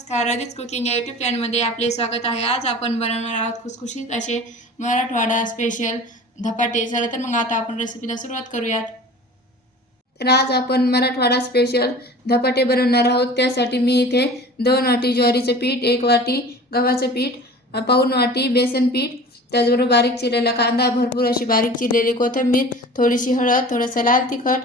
नमस्कार, आदित्य कुकिंग या यूट्यूब चॅनलमध्ये आपले स्वागत आहे। आज आपण बनवणार आहोत खुसखुशीत असे मराठवाडा स्पेशल धपाटे। चला तर मग आता आपण रेसिपीला सुरुवात करूयात। तर आज आपण मराठवाडा स्पेशल धपाटे बनवणार आहोत। त्यासाठी मी इथे 2 वाटी ज्वारीचे पीठ, 1 वाटी गव्हाचे पीठ, पाऊण वाटी बेसन पीठ, त्याचबरोबर बारीक चिरलेला कांदा, भरपूर अशी बारीक चिरलेली कोथिंबीर, थोडीशी हळद, थोडंसं लाल तिखट,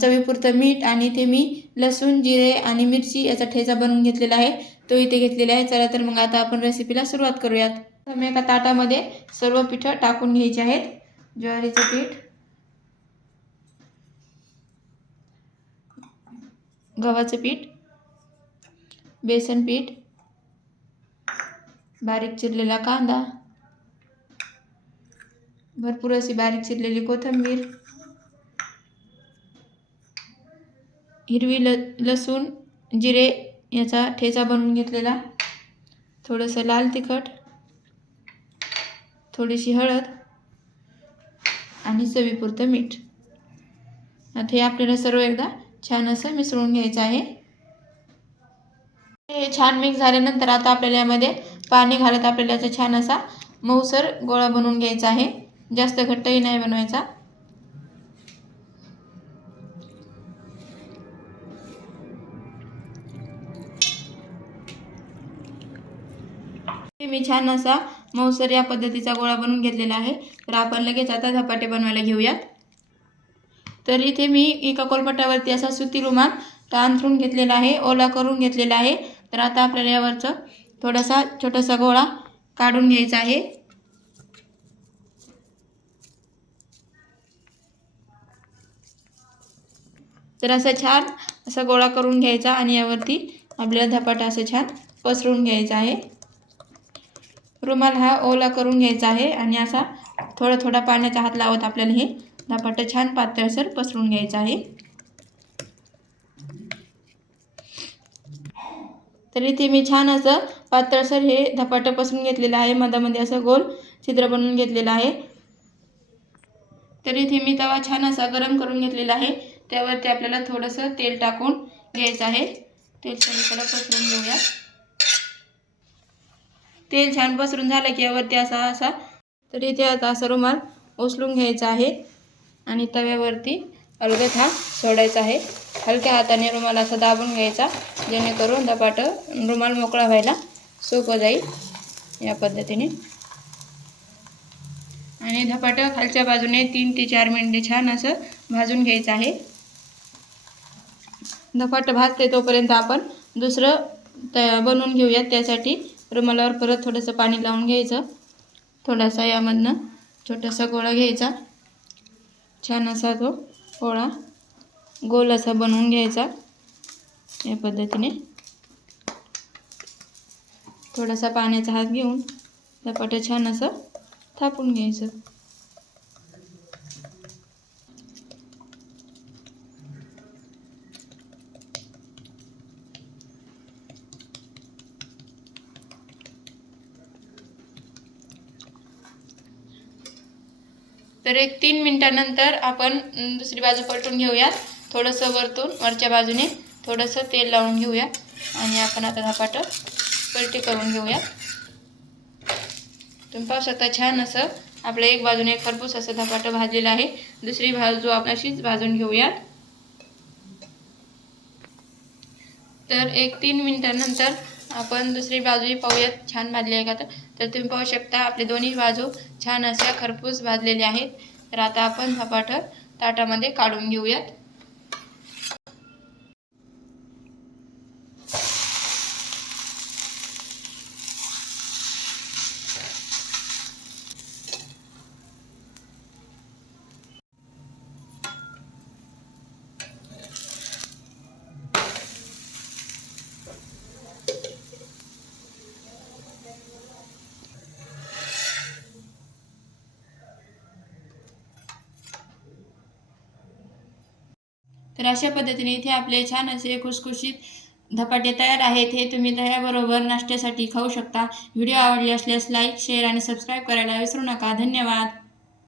चवीपुरतं मीठ आणि इथे मी लसूण, जिरे आणि मिरची याचा ठेचा बनवून घेतलेला आहे, तो इथे घेतलेला आहे। चला तर मग आता आपण रेसिपीला सुरुवात करूयात। मी एका ताटामध्ये सर्व पीठ टाकून घ्यायची आहेत। ज्वारीचे पीठ, गव्हाचे पीठ, बेसन पीठ, बारीक चिरलेला कांदा, भरपूर अशी बारीक चिरलेली कोथिंबीर, हिरवी लसूण, जिरे याचा ठेचा बनवून घेतलेला, थोडंसं लाल तिखट, थोडीशी हळद आणि चवीपुरतं मीठ। आता हे आपल्याला सर्व एकदा छान असं मिसळून घ्यायचं आहे। हे छान मिक्स झाल्यानंतर आता आपल्याला यामध्ये पाणी घालत आपल्याला याचा छान असा मऊसर गोळा बनवून घ्यायचा आहे। जास्त घट्टही नाही बनवायचा। मी छान असा मऊसर या पद्धतीचा गोळा बनवून घेतलेला आहे। तर आपण लगेच आता धपाटे बनवायला घेऊयात। तर इथे मी एका कोलपाटावरती असा सुती रुमाल अंथरून घेतलेला आहे, ओला करून घेतलेला आहे। तर आता आपल्याला यावरचा थोडासा छोटासा गोळा काढून घ्यायचा आहे। तर असा छान असा गोळा करून घ्यायचा आणि यावरती आपल्याला धपाटा असं छान पसरून घ्यायचा आहे। रुमाल हा ओला करून घ्यायचा आहे आणि असा थोडा थोडा पाण्याचा हात लावत आपल्याला हे धपाटा छान पातळसर पसरून घ्यायचा आहे। तर इथे मी छान असं पातळसर हे धपाटा पसरून घेतलेलं आहे। मधामध्ये असं गोल छिद्र बनवून घेतलेलं आहे। तर इथे मी तवा छान असा गरम करून घेतलेला आहे। त्यावरती आपल्याला थोडंसं तेल टाकून घ्यायचं आहे। तेल सगळीकडे पसरून घेऊया। तेल छान पसरून झालं की यावरती असा तर इथे आता असा रुमाल उचलून घ्यायचा आहे आणि तव्यावरती अलगद हात सोडायचा आहे। हलक्या हाताने रुमाल असा दाबून घ्यायचा, जेणेकरून धपाटं रुमाल मोकळा व्हायला सोपं जाईल या पद्धतीने। आणि धपाटं खालच्या बाजूने 3 ते 4 मिनिटे छान असं भाजून घ्यायचं आहे। धपाटं भाजते तोपर्यंत आपण दुसरं बनवून घेऊयात। त्यासाठी रुमालावर परत थोडंसं पाणी लावून घ्यायचं, थोडासा यामधनं छोटासा गोळा घ्यायचा, छान असा तो गोळा गोल असा बनवून घ्यायचा या पद्धतीने। थोडासा पाण्याचा हात घेऊन धपाटं छान असं थापून घ्यायचं। तर एक 3 मिनिटानंतर आपण दुसरी बाजू पलटून घेऊयात। थोडंसं वरच्या बाजूने थोडंसं तेल लावून घेऊया आणि आपण आता धपाटं पलटी करून घेऊया। तुम्ही पाहू शकता छान असं आपल्या एक बाजूने खरपूस असं धपाटं भाजलेलं आहे। दुसरी बाजू आपण अशीच भाजून घेऊयात। तर एक 3 मिनिटानंतर आपण दुसरी बाजूही पाहूयात छान भाजली आहे का। तर तुम्ही पाहू शकता आपले दोन्ही बाजू छान अशा खरपूस भाजलेल्या आहेत। तर आता आपण धपाटं ताटामध्ये काढून घेऊयात। तर अशा पद्धतीने इथे आपले छान असे खुसखुशीत धपाटे तयार आहेत। हे तुम्ही दह्याबरोबर नाश्त्यासाठी खाऊ शकता। व्हिडिओ आवडले असल्यास लाईक, शेअर आणि सबस्क्राईब करायला विसरू नका। धन्यवाद।